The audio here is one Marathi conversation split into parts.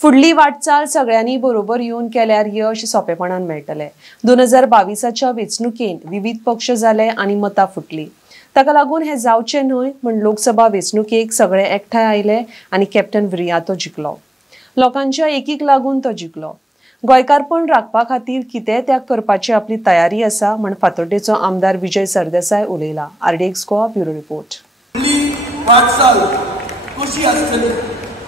फुडली वाटचाल सगळ्यांनी बरोबर येऊन केल्यार यश सोपेपणान मेळटले। 2022च्या वेंचणुकेन विविध पक्ष जाले आणि मतां फुटली। ताका लागून हे जावचे न्हय म्हण लोकसभा वेंचणुकेक सगळे एकठांय आयले आणि कॅप्टन विर्यातो जिखलो। लोकांच्या एकीक लागून तो जिखलो। गोंयकारपण राखपा खातीर कितेंय त्याग करपाची आपली तयारी आसा म्हण फातोड्डेचो आमदार विजय सरदेसाय उलयला। RDX Goa bureau report. वाटचाल कशी आसतली,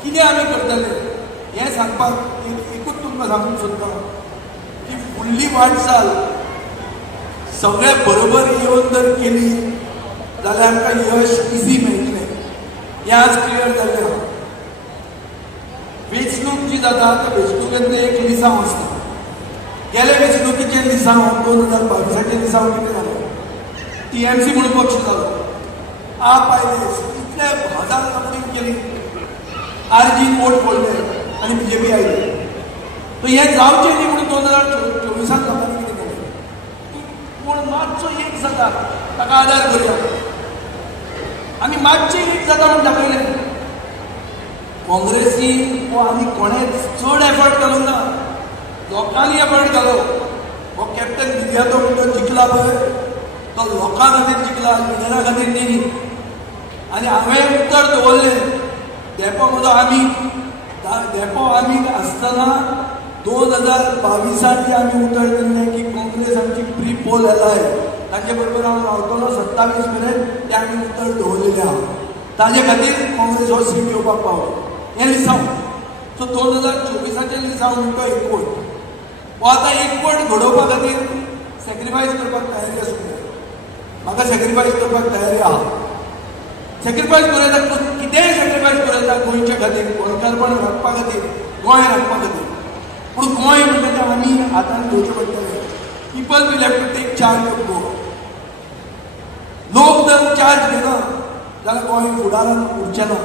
कितें आमी करतले हे सांगपाक एकूच तुमकां सांगूंक सोदता की फुडली वाटचाल सगळे बरोबर येवन जर केली जाल्यार आमकां यश इजी मेळटलें। हें आज क्लियर जाल्लें आहा। वेंचणूक जी जाता त्या वेंचणुकेंतलें एक लिसांव आसता। गेले वेंचणुकीचें लिसांव 2022चे लिसांव कितें जालें? TMC म्हणून पक्ष जालो, आप आयले, इतले हजार लोकांनी केली, आरजीन वोट पडले आणि BJP आयली। तो हें जावचें न्ही म्हणून 2024 लोकांनी कितें केलें? पूण मातसो एक जाता ताका आदार करूया। आमी मातशें एक जाता म्हूण दाखयलें। काँग्रेसी वो आनी कोणेंच चड एफर्ट घालूंक ना, लोकांनी एफर्ट घालो। हो कॅप्टन विर्यातो म्हणून जिखला पळय, तो लोकां खातीर जिखला, लिडरा खातीर न्ही। आनी हांवें उतर दवरलें, देपो म्हजो आमी आसतना 2022 जे आमी उतर दिल्लें की काँग्रेस आमची प्री पोल येलाय, ताचे बरोबर हांव रावतलो 27 मेरेन, ते आमी उतर दवरलेलें आहा। ताजे खातीर काँग्रेस हो सीट येवपाक पावलो। हें लिसांव। सो 2024चे लिसांव म्हणटा एकवट। हो आतां एकवट घडोवपा खातीर सॅक्रिफायस करपाक तयारी आसूंक जाय। म्हाका सॅक्रिफायस करपाक तयारी आहा। सॅक्रिफायस करूं येता, कितेंय सॅक्रिफायस करूं येता गोंयचे खातीर, गोंयकारपण राखपा खातीर, गोंय राखपा खातीर। पूण गोंय म्हणजे तें आमी हातान घेवचें पडटलें। People will have to take charge of Goa. लोक जर चार्ज घेना जाल्यार गोंय फुडाराक उरचें ना।